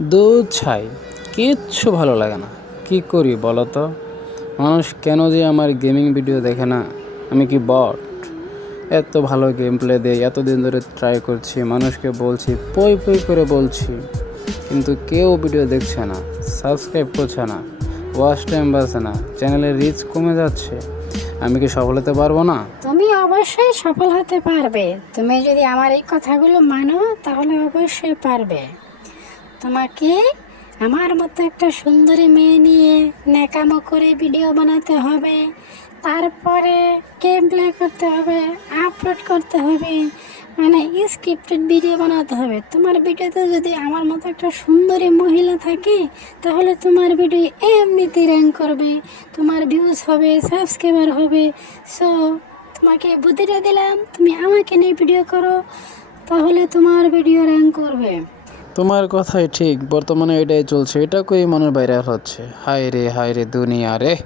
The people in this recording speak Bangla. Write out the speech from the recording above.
দুধ ছাই, কিচ্ছু ভালো লাগে না। কি করি বলো তো? মানুষ কেন যে আমার গেমিং ভিডিও দেখে না? আমি কি বট এত ভালো গেম প্লে দেই এতদিন ধরে ট্রাই করছি, মানুষকে বলছি, পই পই করে বলছি, কিন্তু কেউ ভিডিও দেখছে না সাবস্ক্রাইব করছে না ওয়াচ টাইম বাড়ছে না চ্যানেলের রিচ কমে যাচ্ছে। আমি কি সফল হতে পারব না? তুমি অবশ্যই সফল হতে পারবে। তুমি যদি আমার এই কথাগুলো মানো, তাহলে অবশ্যই পারবে। তোমাকে আমার মতো একটা সুন্দরী মেয়ে নিয়ে ন্যাকামো করে ভিডিও বানাতে হবে। তারপরে গেম প্লে করতে হবে আপলোড করতে হবে মানে স্ক্রিপ্টেড ভিডিও বানাতে হবে। তোমার ভিডিওতে যদি আমার মতো একটা সুন্দরী মহিলা থাকে, তাহলে তোমার ভিডিও এমনিতে র্যাঙ্ক করবে। তোমার ভিউজ হবে সাবস্ক্রাইবার হবে। সো তোমাকে বুদ্ধিটা দিলাম, তুমি আমাকে নিয়ে ভিডিও করো, তাহলে তোমার ভিডিও র্যাঙ্ক করবে। তোমার কথাই ঠিক, বর্তমানে এটাই চলছে। এটা কই মনের বাইরে হচ্ছে? হায় রে হায় রে দুনিয়া রে।